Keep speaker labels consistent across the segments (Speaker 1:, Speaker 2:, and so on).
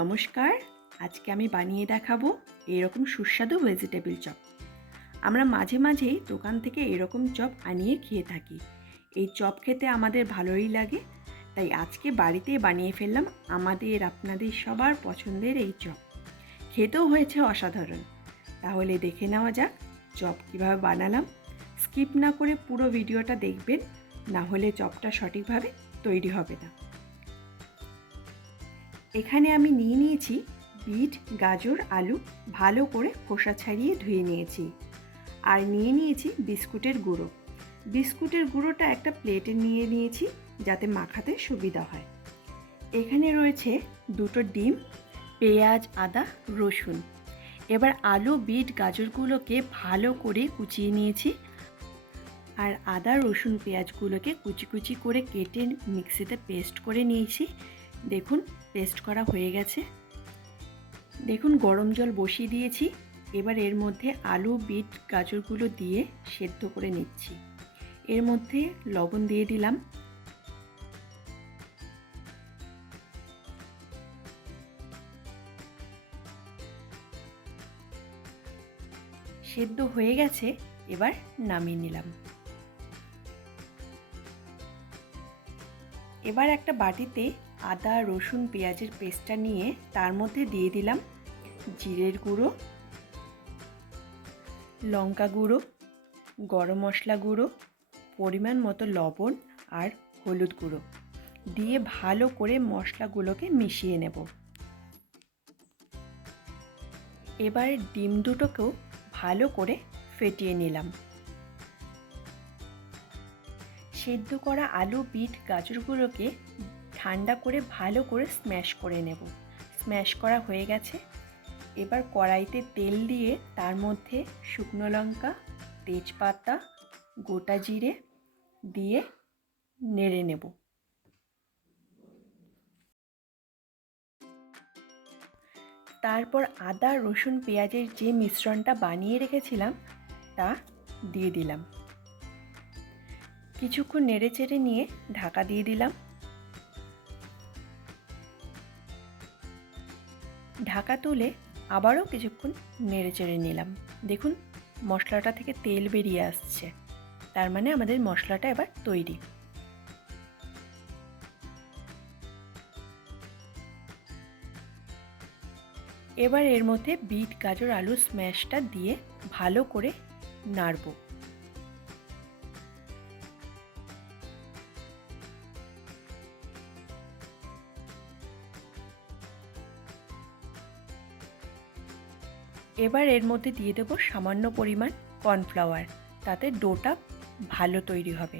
Speaker 1: নমস্কার, আজকে আমি বানিয়ে দেখাবো এরকম সুস্বাদু ভেজিটেবিল চপ। আমরা মাঝে মাঝেই দোকান থেকে এরকম চপ আনিয়ে খেয়ে থাকি। এই চপ খেতে আমাদের ভালোই লাগে, তাই আজকে বাড়িতে বানিয়ে ফেললাম আমাদের, আপনাদের সবার পছন্দের এই চপ। খেতেও হয়েছে অসাধারণ। তাহলে দেখে নেওয়া যাক চপ কীভাবে বানালাম। স্কিপ না করে পুরো ভিডিওটা দেখবেন, না হলে চপটা সঠিকভাবে তৈরি হবে না। এখানে আমি নিয়ে নিয়েছি বিট, গাজর, আলু ভালো করে খোসা ছাড়িয়ে ধুয়ে নিয়েছি। আর নিয়ে নিয়েছি বিস্কুটের গুঁড়ো। বিস্কুটের গুঁড়োটা একটা প্লেটে নিয়ে নিয়েছি যাতে মাখাতে সুবিধা হয়। এখানে রয়েছে দুটো ডিম, পেঁয়াজ, আদা, রসুন। এবার আলু, বিট, গাজরগুলোকে ভালো করে কুচিয়ে নিয়েছি। আর আদা, রসুন, পেঁয়াজগুলোকে কুচি কুচি করে কেটে মিক্সিতে পেস্ট করে নিয়েছি। দেখুন পেস্ট করা হয়ে গেছে। দেখুন, গরম জল বসিয়ে দিয়েছি। এবার এর মধ্যে আলু, বিট, গাজরগুলো দিয়ে সেদ্ধ করে নিচ্ছি। এর মধ্যে লবণ দিয়ে দিলাম। সেদ্ধ হয়ে গেছে, এবার নামিয়ে নিলাম। এবার একটা বাটিতে আদা, রসুন, পেঁয়াজের পেস্টটা নিয়ে তার মধ্যে দিয়ে দিলাম জিরের গুঁড়ো, লঙ্কা গুঁড়ো, গরম মশলা গুঁড়ো, পরিমাণ মতো লবণ আর হলুদ গুঁড়ো। দিয়ে ভালো করে মশলাগুলোকে মিশিয়ে নেব। এবার ডিম দুটোকেও ভালো করে ফেটিয়ে নিলাম। সেদ্ধ করা আলু, বিট, গাজরগুলোকে ঠান্ডা করে ভালো করে স্ম্যাশ করে নেব। স্ম্যাশ করা হয়ে গেছে। এবার কড়াইতে তেল দিয়ে তার মধ্যে শুকনো লঙ্কা, তেজপাতা, গোটা জিরে দিয়ে নেড়ে নেব। তারপর আদা, রসুন, পেঁয়াজের যে মিশ্রণটা বানিয়ে রেখেছিলাম, তা দিয়ে দিলাম। কিছুক্ষণ নেড়ে চেড়ে নিয়ে ঢাকা দিয়ে দিলাম। ঢাকা তুলে আবারও কিছুক্ষণ নেড়ে চেড়ে নিলাম। দেখুন, মশলাটা থেকে তেল বেরিয়ে আসছে। তার মানে আমাদের মশলাটা এবার তৈরি। এবার এর মধ্যে বিট, গাজর, আলু স্ম্যাশটা দিয়ে ভালো করে নাড়ব। এবার এর মধ্যে দিয়ে দেবো সামান্য পরিমাণ কর্নফ্লাওয়ার। তাতে ডোটা ভালো তৈরি হবে।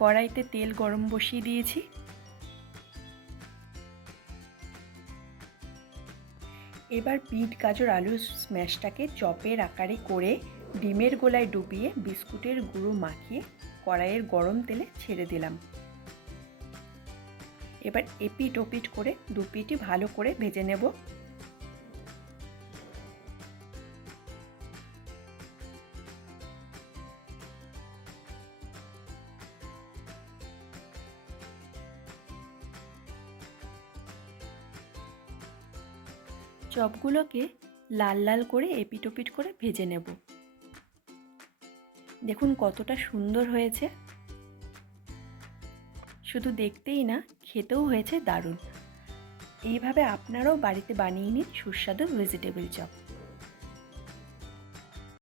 Speaker 1: কড়াইতে তেল গরম বসিয়ে দিয়েছি। এবার বিট, গাজর, আলু স্ম্যাশটাকে চপের আকারে করে ডিমের গোলায় ডুবিয়ে বিস্কুটের গুঁড়ো মাখিয়ে কড়াইয়ের গরম তেলে ছেড়ে দিলাম। এবার এপিট ওপিট করে দু পিটি ভালো করে ভেজে নেব। চপগুলোকে লাল লাল করে এপিট ওপিট করে ভেজে নেব। দেখুন কতটা সুন্দর হয়েছে। শুধু দেখতেই না খেতেও হয়েছে দারুণ। এইভাবে আপনারাও বাড়িতে বানিয়ে নিন সুস্বাদু ভেজিটেবল চপ।